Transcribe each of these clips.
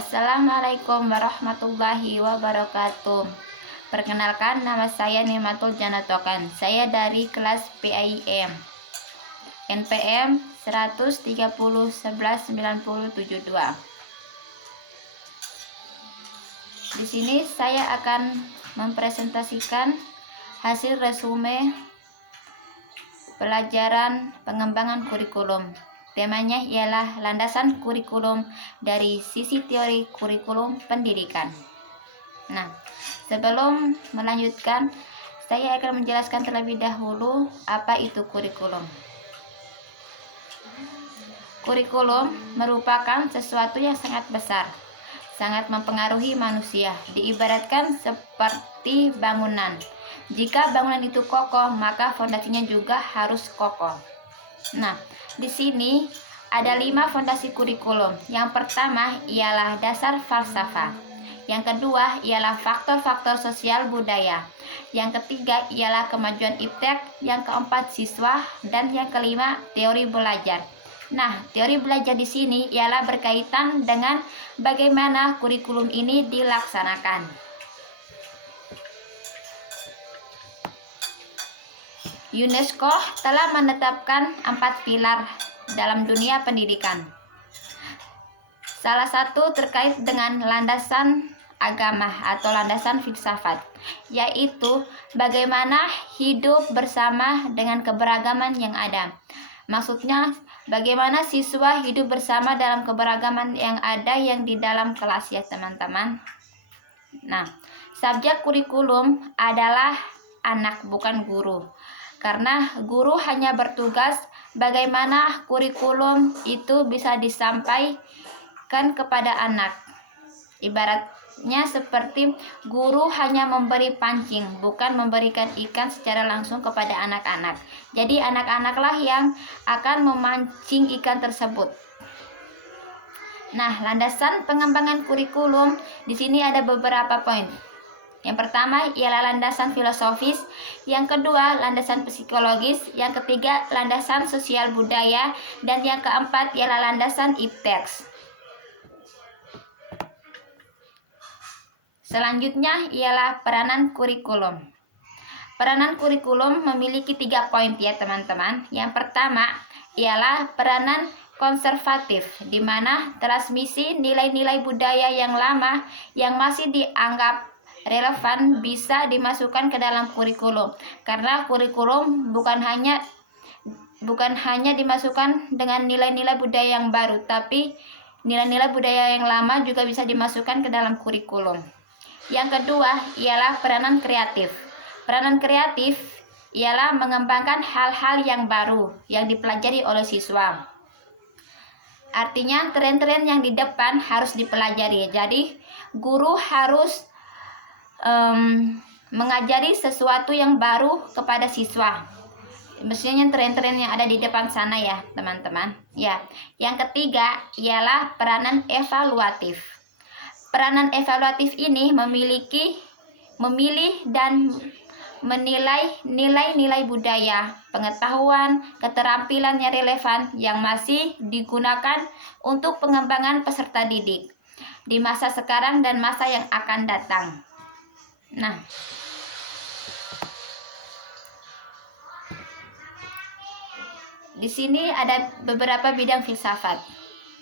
Assalamualaikum warahmatullahi wabarakatuh. Perkenalkan, nama saya Nimatul Janatokan. Saya dari kelas PAIM. NPM 130119072. Di sini saya akan mempresentasikan hasil resume pelajaran pengembangan kurikulum. Temanya ialah landasan kurikulum dari sisi teori kurikulum pendidikan. Nah, sebelum melanjutkan, saya akan menjelaskan terlebih dahulu apa itu kurikulum. Kurikulum merupakan sesuatu yang sangat besar, sangat mempengaruhi manusia. Diibaratkan seperti bangunan. Jika bangunan itu kokoh, maka fondasinya juga harus kokoh. Nah, di sini ada 5 fondasi kurikulum. Yang pertama ialah dasar falsafah. Yang kedua ialah faktor-faktor sosial budaya. Yang ketiga ialah kemajuan iptek. Yang keempat siswa. Dan yang kelima teori belajar. Nah, teori belajar di sini ialah berkaitan dengan bagaimana kurikulum ini dilaksanakan. UNESCO telah menetapkan 4 pilar dalam dunia pendidikan. Salah satu terkait dengan landasan agama atau landasan filsafat, yaitu bagaimana hidup bersama dengan keberagaman yang ada. Maksudnya, bagaimana siswa hidup bersama dalam keberagaman yang ada yang di dalam kelas, ya teman-teman. Nah, subjek kurikulum adalah anak, bukan guru. Karena guru hanya bertugas bagaimana kurikulum itu bisa disampaikan kepada anak. Ibaratnya seperti guru hanya memberi pancing, bukan memberikan ikan secara langsung kepada anak-anak. Jadi anak-anaklah yang akan memancing ikan tersebut. Nah, landasan pengembangan kurikulum di sini ada beberapa poin. Yang pertama ialah landasan filosofis, yang kedua landasan psikologis, yang ketiga landasan sosial budaya, dan yang keempat ialah landasan iptek. Selanjutnya ialah peranan kurikulum. Peranan kurikulum memiliki 3 poin, ya teman-teman. Yang pertama ialah peranan konservatif, di mana transmisi nilai-nilai budaya yang lama yang masih dianggap relevan bisa dimasukkan ke dalam kurikulum, karena kurikulum bukan hanya dimasukkan dengan nilai-nilai budaya yang baru, tapi nilai-nilai budaya yang lama juga bisa dimasukkan ke dalam kurikulum. Yang kedua ialah peranan kreatif. Peranan kreatif ialah mengembangkan hal-hal yang baru yang dipelajari oleh siswa. Artinya tren-tren yang di depan harus dipelajari. Jadi guru harus mengajari sesuatu yang baru kepada siswa. Mestinya tren-tren yang ada di depan sana, ya teman-teman. Ya, yang ketiga ialah peranan evaluatif. Peranan evaluatif ini memilih dan menilai nilai-nilai budaya, pengetahuan, keterampilan yang relevan yang masih digunakan untuk pengembangan peserta didik di masa sekarang dan masa yang akan datang. Nah, di sini ada beberapa bidang filsafat.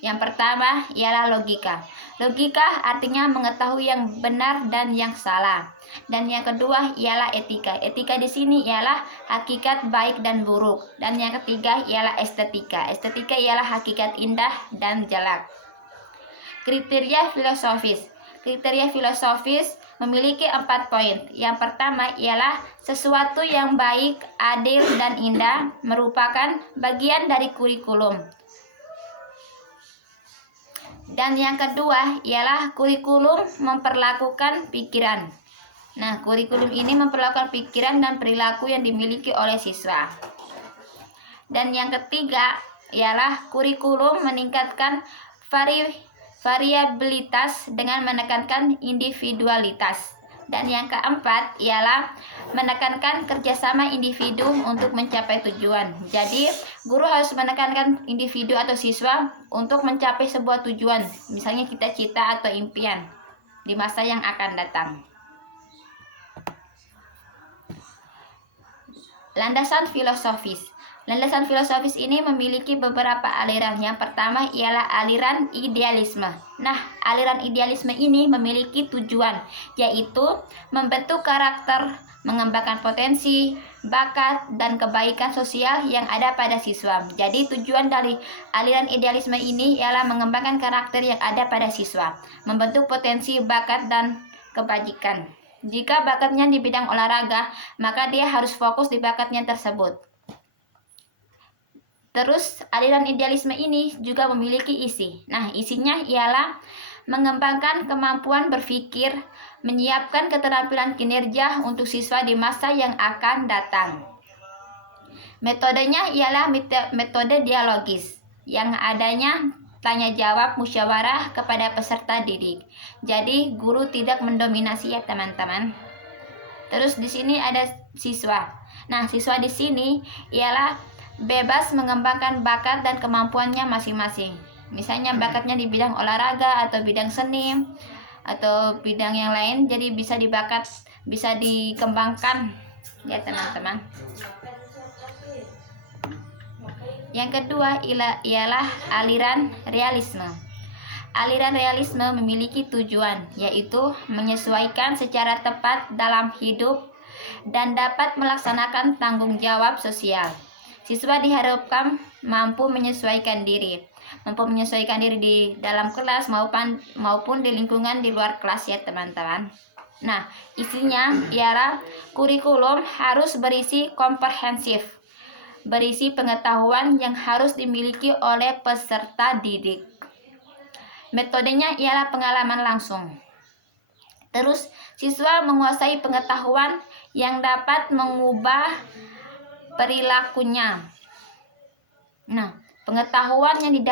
Yang pertama ialah logika. Logika artinya mengetahui yang benar dan yang salah. Dan yang kedua ialah etika. Etika di sini ialah hakikat baik dan buruk. Dan yang ketiga ialah estetika. Estetika ialah hakikat indah dan jelek. Kriteria filosofis. Kriteria filosofis memiliki 4 poin. Yang pertama ialah sesuatu yang baik, adil, dan indah merupakan bagian dari kurikulum. Dan yang kedua ialah kurikulum memperlakukan pikiran. Nah, kurikulum ini memperlakukan pikiran dan perilaku yang dimiliki oleh siswa. Dan yang ketiga ialah kurikulum meningkatkan variabilitas dengan menekankan individualitas. Dan yang keempat ialah menekankan kerjasama individu untuk mencapai tujuan. Jadi, guru harus menekankan individu atau siswa untuk mencapai sebuah tujuan, misalnya cita-cita atau impian di masa yang akan datang. Landasan filosofis. Landasan filosofis ini memiliki beberapa aliran. Yang pertama ialah aliran idealisme. Nah, aliran idealisme ini memiliki tujuan, yaitu membentuk karakter, mengembangkan potensi, bakat, dan kebaikan sosial yang ada pada siswa. Jadi tujuan dari aliran idealisme ini ialah mengembangkan karakter yang ada pada siswa, membentuk potensi, bakat, dan kebajikan. Jika bakatnya di bidang olahraga, maka dia harus fokus di bakatnya tersebut. Terus aliran idealisme ini juga memiliki isi. Nah, isinya ialah mengembangkan kemampuan berpikir, menyiapkan keterampilan kinerja untuk siswa di masa yang akan datang. Metodenya ialah metode dialogis, yang adanya tanya jawab musyawarah kepada peserta didik. Jadi guru tidak mendominasi ya teman-teman. Terus di sini ada siswa. Nah, siswa di sini ialah bebas mengembangkan bakat dan kemampuannya masing-masing. Misalnya bakatnya di bidang olahraga atau bidang seni atau bidang yang lain, jadi bisa dikembangkan ya teman-teman. Yang kedua ialah aliran realisme. Aliran realisme memiliki tujuan, yaitu menyesuaikan secara tepat dalam hidup dan dapat melaksanakan tanggung jawab sosial. Siswa diharapkan mampu menyesuaikan diri di dalam kelas maupun di lingkungan di luar kelas ya teman-teman. Nah, isinya ialah kurikulum harus berisi komprehensif, berisi pengetahuan yang harus dimiliki oleh peserta didik. Metodenya ialah pengalaman langsung. Terus, siswa menguasai pengetahuan yang dapat mengubah perilakunya. Nah, pengetahuan yang